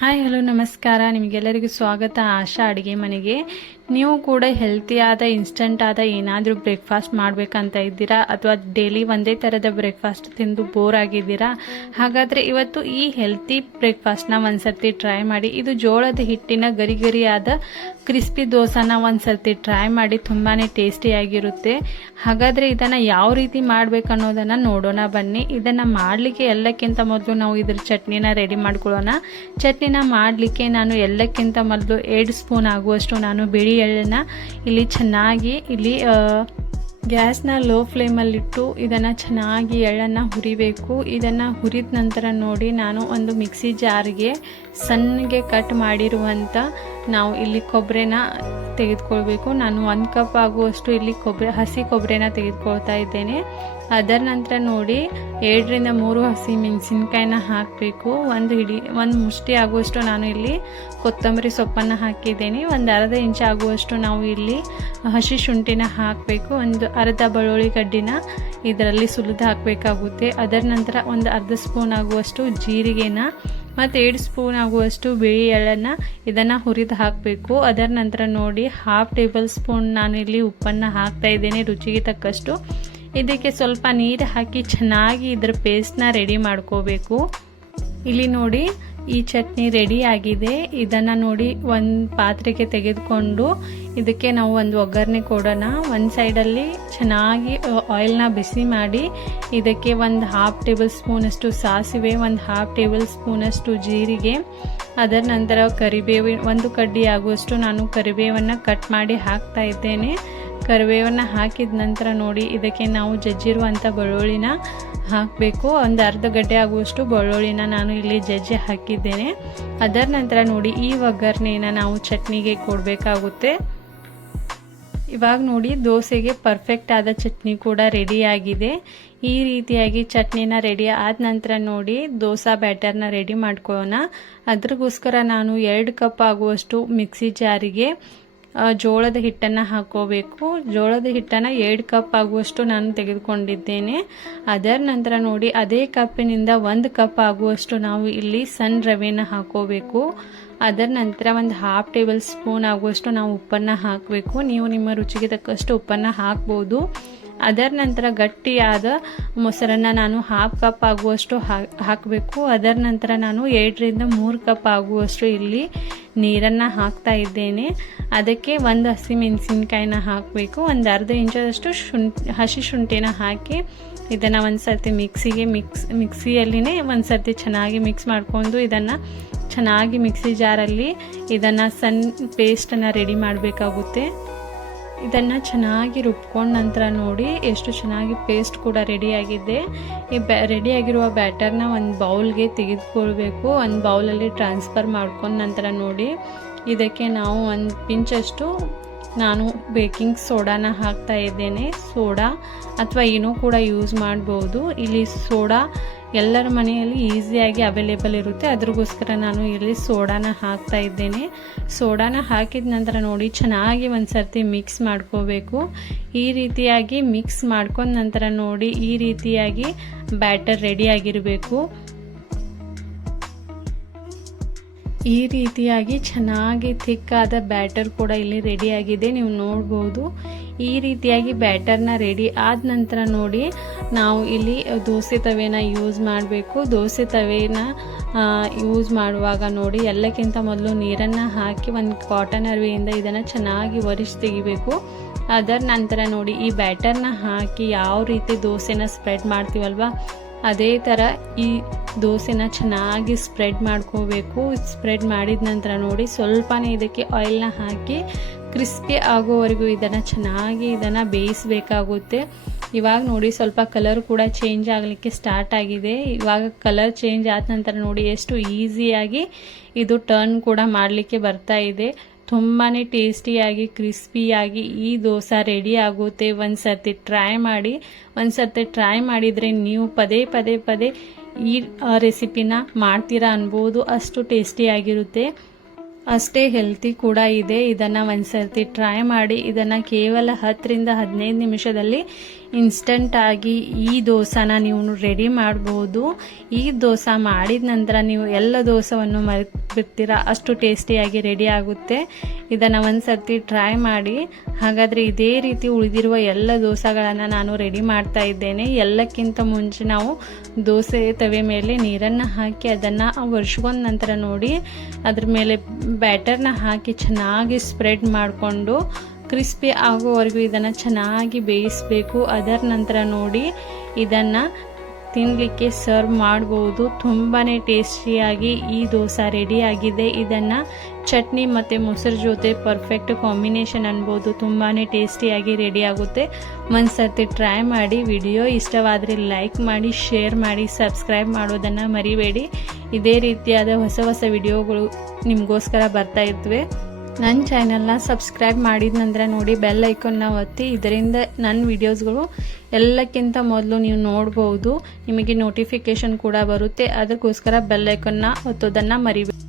Hi hello ನಮಸ್ಕಾರ. ನಿಮಗೆಲ್ಲರಿಗೂ ಸ್ವಾಗತ ಆಶಾ ಅಡುಗೆ ಮನೆಗೆ. ನೀವು ಕೂಡ ಹೆಲ್ತಿಯಾದ ಇನ್ಸ್ಟಂಟ್ ಆದ ಏನಾದರೂ ಬ್ರೇಕ್ಫಾಸ್ಟ್ ಮಾಡಬೇಕಂತ ಇದ್ದೀರಾ ಅಥವಾ ಡೈಲಿ ಒಂದೇ ಥರದ ಬ್ರೇಕ್ಫಾಸ್ಟ್ ತಿಂದು ಬೋರ್ ಆಗಿದ್ದೀರಾ? ಹಾಗಾದರೆ ಇವತ್ತು ಈ ಹೆಲ್ತಿ ಬ್ರೇಕ್ಫಾಸ್ಟ್ನ ಒಂದ್ಸರ್ತಿ ಟ್ರೈ ಮಾಡಿ. ಇದು ಜೋಳದ ಹಿಟ್ಟಿನ ಗರಿಗರಿಯಾದ ಕ್ರಿಸ್ಪಿ ದೋಸೆನ ಒಂದ್ಸರ್ತಿ ಟ್ರೈ ಮಾಡಿ. ತುಂಬಾ ಟೇಸ್ಟಿಯಾಗಿರುತ್ತೆ. ಹಾಗಾದರೆ ಇದನ್ನು ಯಾವ ರೀತಿ ಮಾಡಬೇಕನ್ನೋದನ್ನು ನೋಡೋಣ ಬನ್ನಿ. ಇದನ್ನು ಮಾಡಲಿಕ್ಕೆ ಎಲ್ಲಕ್ಕಿಂತ ಮೊದಲು ನಾವು ಇದ್ರ ಚಟ್ನಿನ ರೆಡಿ ಮಾಡ್ಕೊಳ್ಳೋಣ. ಚಟ್ನಿನ ಮಾಡಲಿಕ್ಕೆ ನಾನು ಎಲ್ಲಕ್ಕಿಂತ ಮೊದಲು 2 ಸ್ಪೂನ್ ಆಗುವಷ್ಟು ನಾನು ಬಿಳಿ ಎಳ್ಳನ್ನು ಇಲ್ಲಿ ಚೆನ್ನಾಗಿ ಗ್ಯಾಸ್ನ ಲೋ ಫ್ಲೇಮಲ್ಲಿಟ್ಟು ಇದನ್ನು ಚೆನ್ನಾಗಿ ಎಳ್ಳನ್ನು ಹುರಿಬೇಕು. ಇದನ್ನು ಹುರಿದ ನಂತರ ನೋಡಿ ನಾನು ಒಂದು ಮಿಕ್ಸಿ ಜಾರ್ಗೆ ಸಣ್ಣಗೆ ಕಟ್ ಮಾಡಿರುವಂಥ ನಾವು ಇಲ್ಲಿ ಕೊಬ್ಬರಿನ ತೆಗೆದುಕೊಳ್ಬೇಕು. ನಾನು 1 ಕಪ್ ಆಗುವಷ್ಟು ಇಲ್ಲಿ ಹಸಿ ಕೊಬ್ಬರಿನ ತೆಗೆದುಕೊಳ್ತಾ ಇದ್ದೇನೆ. ಅದರ ನಂತರ ನೋಡಿ 2ರಿಂದ 3 ಹಸಿ ಮೆಣಸಿನ್ಕಾಯಿನ ಹಾಕಬೇಕು. ಒಂದು ಮುಷ್ಟಿ ಆಗುವಷ್ಟು ನಾನು ಇಲ್ಲಿ ಕೊತ್ತಂಬರಿ ಸೊಪ್ಪನ್ನು ಹಾಕಿದ್ದೇನೆ. ಒಂದು ಅರ್ಧ ಇಂಚ್ ಆಗುವಷ್ಟು ನಾವು ಇಲ್ಲಿ ಹಸಿ ಶುಂಠಿನ ಹಾಕಬೇಕು. ಒಂದು ಅರ್ಧ ಬೆಳ್ಳುಳ್ಳಿ ಗಡ್ಡಿನ ಇದರಲ್ಲಿ ಸುಲಿದು ಹಾಕಬೇಕಾಗುತ್ತೆ. ಅದರ ನಂತರ ಒಂದು ಅರ್ಧ ಸ್ಪೂನ್ ಆಗುವಷ್ಟು ಜೀರಿಗೆನ ಮತ್ತು 2 ಸ್ಪೂನ್ ಆಗುವಷ್ಟು ಬಿಳಿ ಎಳ್ಳನ್ನು ಇದನ್ನು ಹುರಿದು ಹಾಕಬೇಕು. ಅದರ ನಂತರ ನೋಡಿ 1/2 ಟೇಬಲ್ ಸ್ಪೂನ್ ನಾನು ಇಲ್ಲಿ ಉಪ್ಪನ್ನು ಹಾಕ್ತಾ ಇದ್ದೇನೆ ರುಚಿಗೆ ತಕ್ಕಷ್ಟು. ಇದಕ್ಕೆ ಸ್ವಲ್ಪ ನೀರು ಹಾಕಿ ಚೆನ್ನಾಗಿ ಇದರ ಪೇಸ್ಟ್ನ ರೆಡಿ ಮಾಡ್ಕೋಬೇಕು. ಇಲ್ಲಿ ನೋಡಿ ಈ ಚಟ್ನಿ ರೆಡಿ ಆಗಿದೆ. ಇದನ್ನು ನೋಡಿ ಒಂದು ಪಾತ್ರೆಗೆ ತೆಗೆದುಕೊಂಡು ಇದಕ್ಕೆ ನಾವು ಒಂದು ಒಗ್ಗರಣೆ ಕೊಡೋಣ. ಒಂದು ಸೈಡಲ್ಲಿ ಚೆನ್ನಾಗಿ ಆಯಿಲ್ನ ಬಿಸಿ ಮಾಡಿ ಇದಕ್ಕೆ ಒಂದು 1/2 ಟೇಬಲ್ ಸ್ಪೂನಷ್ಟು ಸಾಸಿವೆ, ಒಂದು 1/2 ಟೇಬಲ್ ಸ್ಪೂನಷ್ಟು ಜೀರಿಗೆ, ಅದರ ನಂತರ ಕರಿಬೇವು, 1 ಕಡ್ಡಿ ಆಗುವಷ್ಟು ನಾನು ಕರಿಬೇವನ್ನು ಕಟ್ ಮಾಡಿ ಹಾಕ್ತಾ ಇದ್ದೇನೆ. ಕರಿಬೇವನ್ನು ಹಾಕಿದ ನಂತರ ನೋಡಿ ಇದಕ್ಕೆ ನಾವು ಜಜ್ಜಿರುವಂಥ ಬೆಳ್ಳುಳ್ಳಿನ ಹಾಕಬೇಕು. ಒಂದು ಅರ್ಧ ಗಡ್ಡೆ ಆಗುವಷ್ಟು ಬೆಳ್ಳುಳ್ಳಿನ ನಾನು ಇಲ್ಲಿ ಜಜ್ಜಿ ಹಾಕಿದ್ದೇನೆ. ಅದರ ನಂತರ ನೋಡಿ ಈ ಒಗ್ಗರಣೆಯನ್ನು ನಾವು ಚಟ್ನಿಗೆ ಕೊಡಬೇಕಾಗುತ್ತೆ. ಇವಾಗ ನೋಡಿ ದೋಸೆಗೆ ಪರ್ಫೆಕ್ಟ್ ಆದ ಚಟ್ನಿ ಕೂಡ ರೆಡಿಯಾಗಿದೆ. ಈ ರೀತಿಯಾಗಿ ಚಟ್ನಿನ ರೆಡಿ ಆದ ನಂತರ ನೋಡಿ ದೋಸೆ ಬ್ಯಾಟರ್ನ ರೆಡಿ ಮಾಡ್ಕೊಳ್ಳೋಣ. ಅದ್ರಗೋಸ್ಕರ ನಾನು 2 ಕಪ್ ಆಗುವಷ್ಟು ಮಿಕ್ಸಿ ಜಾರಿಗೆ ಜೋಳದ ಹಿಟ್ಟನ್ನು ಹಾಕೋಬೇಕು. ಜೋಳದ ಹಿಟ್ಟನ್ನು 2 ಕಪ್ ಆಗುವಷ್ಟು ನಾನು ತೆಗೆದುಕೊಂಡಿದ್ದೇನೆ. ಅದರ ನಂತರ ನೋಡಿ ಅದೇ ಕಪ್ಪಿನಿಂದ 1 ಕಪ್ ಆಗುವಷ್ಟು ನಾವು ಇಲ್ಲಿ ಸಣ್ಣ ರವೆನ ಹಾಕೋಬೇಕು. ಅದರ ನಂತರ ಒಂದು 1/2 ಟೇಬಲ್ ಸ್ಪೂನ್ ಆಗುವಷ್ಟು ನಾವು ಉಪ್ಪನ್ನು ಹಾಕಬೇಕು. ನೀವು ನಿಮ್ಮ ರುಚಿಗೆ ತಕ್ಕಷ್ಟು ಉಪ್ಪನ್ನು ಹಾಕ್ಬೋದು. ಅದರ ನಂತರ ಗಟ್ಟಿಯಾದ ಮೊಸರನ್ನು ನಾನು 1/2 ಕಪ್ ಆಗುವಷ್ಟು ಹಾಕಬೇಕು. ಅದರ ನಂತರ ನಾನು 2ರಿಂದ 3 ಕಪ್ ಆಗುವಷ್ಟು ಇಲ್ಲಿ ನೀರನ್ನು ಹಾಕ್ತಾ ಇದ್ದೇನೆ. ಅದಕ್ಕೆ ಒಂದು ಹಸಿ ಮೆಣಸಿನ್ಕಾಯಿನ ಹಾಕಬೇಕು. ಒಂದು ಅರ್ಧ ಇಂಚಷ್ಟು ಹಸಿ ಶುಂಠಿನ ಹಾಕಿ ಇದನ್ನು ಒಂದು ಸರ್ತಿ ಮಿಕ್ಸಿಯಲ್ಲಿನೇ ಒಂದು ಸರ್ತಿ ಚೆನ್ನಾಗಿ ಮಿಕ್ಸ್ ಮಾಡಿಕೊಂಡು ಇದನ್ನು ಚೆನ್ನಾಗಿ ಮಿಕ್ಸಿ ಜಾರಲ್ಲಿ ಇದನ್ನು ಸಣ್ಣ ಪೇಸ್ಟನ್ನು ರೆಡಿ ಮಾಡಬೇಕಾಗುತ್ತೆ. ಇದನ್ನು ಚೆನ್ನಾಗಿ ರುಬ್ಕೊಂಡ ನಂತರ ನೋಡಿ ಎಷ್ಟು ಚೆನ್ನಾಗಿ ಪೇಸ್ಟ್ ಕೂಡ ರೆಡಿಯಾಗಿದೆ. ಈ ರೆಡಿಯಾಗಿರುವ ಬ್ಯಾಟರ್ನ ಒಂದು ಬೌಲ್ಗೆ ತೆಗೆದುಕೊಳ್ಬೇಕು. ಒಂದು ಬೌಲಲ್ಲಿ ಟ್ರಾನ್ಸ್ಫರ್ ಮಾಡ್ಕೊಂಡ ನಂತರ ನೋಡಿ ಇದಕ್ಕೆ ನಾವು ಒಂದು ಪಿಂಚಷ್ಟು ನಾನು ಬೇಕಿಂಗ್ ಸೋಡಾನ ಹಾಕ್ತಾ ಇದ್ದೇನೆ. ಸೋಡಾ ಅಥವಾ ಏನೋ ಕೂಡ ಯೂಸ್ ಮಾಡ್ಬೋದು. ಇಲ್ಲಿ ಸೋಡಾ ಎಲ್ಲರ ಮನೆಯಲ್ಲಿ ಈಸಿಯಾಗಿ ಅವೈಲೇಬಲ್ ಇರುತ್ತೆ. ಅದ್ರಗೋಸ್ಕರ ನಾನು ಇಲ್ಲಿ ಸೋಡಾನ ಹಾಕ್ತಾ ಇದ್ದೇನೆ. ಸೋಡಾನ ಹಾಕಿದ ನಂತರ ನೋಡಿ ಚೆನ್ನಾಗಿ ಒಂದು ಸರ್ತಿ ಮಿಕ್ಸ್ ಮಾಡ್ಕೋಬೇಕು. ಈ ರೀತಿಯಾಗಿ ಮಿಕ್ಸ್ ಮಾಡ್ಕೊಂಡ ನಂತರ ನೋಡಿ ಈ ರೀತಿಯಾಗಿ ಬ್ಯಾಟರ್ ರೆಡಿಯಾಗಿರಬೇಕು. ಈ ರೀತಿಯಾಗಿ ಚೆನ್ನಾಗಿ ಥಿಕ್ಕಾದ ಬ್ಯಾಟರ್ ಕೂಡ ಇಲ್ಲಿ ರೆಡಿಯಾಗಿದೆ, ನೀವು ನೋಡ್ಬೋದು. ಈ ರೀತಿಯಾಗಿ ಬ್ಯಾಟರ್ನ ರೆಡಿ ಆದ ನಂತರ ನೋಡಿ ನಾವು ಇಲ್ಲಿ ದೋಸೆ ತವೆನ ಯೂಸ್ ಮಾಡಬೇಕು. ದೋಸೆ ತವೆನ ಯೂಸ್ ಮಾಡುವಾಗ ನೋಡಿ ಎಲ್ಲಕ್ಕಿಂತ ಮೊದಲು ನೀರನ್ನು ಹಾಕಿ ಒಂದು ಕಾಟನ್ ಅರಿವೆಯಿಂದ ಇದನ್ನು ಚೆನ್ನಾಗಿ ಒರೆಸಿ ತೆಗಿಬೇಕು. ಅದರ ನಂತರ ನೋಡಿ ಈ ಬ್ಯಾಟರ್ನ ಹಾಕಿ ಯಾವ ರೀತಿ ದೋಸೆನ ಸ್ಪ್ರೆಡ್ ಮಾಡ್ತೀವಲ್ವ ಅದೇ ಥರ ಈ ದೋಸೆನ ಚೆನ್ನಾಗಿ ಸ್ಪ್ರೆಡ್ ಮಾಡ್ಕೋಬೇಕು. ಸ್ಪ್ರೆಡ್ ಮಾಡಿದ ನಂತರ ನೋಡಿ ಸ್ವಲ್ಪನೇ ಇದಕ್ಕೆ ಆಯಿಲ್ನ ಹಾಕಿ ಕ್ರಿಸ್ಪಿ ಆಗೋವರೆಗೂ ಇದನ್ನು ಬೇಯಿಸಬೇಕಾಗುತ್ತೆ. ಇವಾಗ ನೋಡಿ ಸ್ವಲ್ಪ ಕಲರ್ ಕೂಡ ಚೇಂಜ್ ಆಗಲಿಕ್ಕೆ ಸ್ಟಾರ್ಟ್ ಆಗಿದೆ. ಇವಾಗ ಕಲರ್ ಚೇಂಜ್ ಆದ ನಂತರ ನೋಡಿ ಎಷ್ಟು ಈಸಿಯಾಗಿ ಇದು ಟರ್ನ್ ಕೂಡ ಮಾಡಲಿಕ್ಕೆ ಬರ್ತಾ ಇದೆ. ತುಂಬಾ ಟೇಸ್ಟಿಯಾಗಿ ಕ್ರಿಸ್ಪಿಯಾಗಿ ಈ ದೋಸೆ ರೆಡಿ ಆಗುತ್ತೆ. ಒಂದು ಸರ್ತಿ ಟ್ರೈ ಮಾಡಿದರೆ ನೀವು ಪದೇ ಈ ರೆಸಿಪಿನ ಮಾಡ್ತೀರಾ ಅನ್ಬೋದು. ಅಷ್ಟು ಟೇಸ್ಟಿಯಾಗಿರುತ್ತೆ, ಅಷ್ಟೇ ಹೆಲ್ತಿ ಕೂಡ ಇದೆ. ಇದನ್ನು ಒಂದು ಸರ್ತಿ ಟ್ರೈ ಮಾಡಿ. ಇದನ್ನು ಕೇವಲ 10ರಿಂದ 15 ನಿಮಿಷದಲ್ಲಿ ಇನ್ಸ್ಟಂಟಾಗಿ ಈ ದೋಸೆನ ನೀವು ರೆಡಿ ಮಾಡ್ಬೋದು. ಈ ದೋಸೆ ಮಾಡಿದ ನಂತರ ನೀವು ಎಲ್ಲ ದೋಸೆಯನ್ನು ಮರೆತಿರ್ತೀರ, ಅಷ್ಟು ಟೇಸ್ಟಿಯಾಗಿ ರೆಡಿ ಆಗುತ್ತೆ. ಇದನ್ನು ಒಂದು ಸರ್ತಿ ಟ್ರೈ ಮಾಡಿ. ಹಾಗಾದರೆ ಇದೇ ರೀತಿ ಉಳಿದಿರುವ ಎಲ್ಲ ದೋಸೆಗಳನ್ನು ನಾನು ರೆಡಿ ಮಾಡ್ತಾ ಇದ್ದೇನೆ. ಎಲ್ಲಕ್ಕಿಂತ ಮುಂಚೆ ನಾವು ದೋಸೆ ತವೆ ಮೇಲೆ ನೀರನ್ನು ಹಾಕಿ ಅದನ್ನು ಒರೆಸ್ಕೊಂಡ ನಂತರ ನೋಡಿ ಅದ್ರ ಮೇಲೆ ಬ್ಯಾಟರ್ನ ಹಾಕಿ ಚೆನ್ನಾಗಿ ಸ್ಪ್ರೆಡ್ ಮಾಡಿಕೊಂಡು ಕ್ರಿಸ್ಪಿ ಆಗೋವರೆಗೂ ಇದನ್ನು ಚೆನ್ನಾಗಿ ಬೇಯಿಸಬೇಕು. ಅದರ ನಂತರ ನೋಡಿ ಇದನ್ನು ತಿನ್ನಲಿಕ್ಕೆ ಸರ್ವ್ ಮಾಡ್ಬೋದು. ತುಂಬಾ ಟೇಸ್ಟಿಯಾಗಿ ಈ ದೋಸೆ ರೆಡಿಯಾಗಿದೆ. ಇದನ್ನು ಚಟ್ನಿ ಮತ್ತು ಮೊಸರು ಜೊತೆ ಪರ್ಫೆಕ್ಟ್ ಕಾಂಬಿನೇಷನ್ ಅನ್ಬೋದು. ತುಂಬಾ ಟೇಸ್ಟಿಯಾಗಿ ರೆಡಿ ಆಗುತ್ತೆ. ಒಂದು ಸರ್ತಿ ಟ್ರೈ ಮಾಡಿ. ವಿಡಿಯೋ ಇಷ್ಟವಾದರೆ ಲೈಕ್ ಮಾಡಿ, ಶೇರ್ ಮಾಡಿ, ಸಬ್ಸ್ಕ್ರೈಬ್ ಮಾಡೋದನ್ನು ಮರಿಬೇಡಿ. ಇದೇ ರೀತಿಯಾದ ಹೊಸ ಹೊಸ ವಿಡಿಯೋಗಳು ನಿಮಗೋಸ್ಕರ ಬರ್ತಾ ಇರ್ತವೆ. ನನ್ನ ಚಾನಲ್ನ ಸಬ್ಸ್ಕ್ರೈಬ್ ಮಾಡಿದ ನಂತರ ನೋಡಿ ಬೆಲ್ ಐಕಾನ್ನ ಒತ್ತಿ. ಇದರಿಂದ ನನ್ನ ವಿಡಿಯೋಸ್ಗಳು ಎಲ್ಲಕ್ಕಿಂತ ಮೊದಲು ನೀವು ನೋಡ್ಬೋದು. ನಿಮಗೆ ನೋಟಿಫಿಕೇಷನ್ ಕೂಡ ಬರುತ್ತೆ. ಅದಕ್ಕೋಸ್ಕರ ಬೆಲ್ ಐಕಾನ್ನ ಒತ್ತೋದನ್ನು ಮರಿಬೇಡಿ.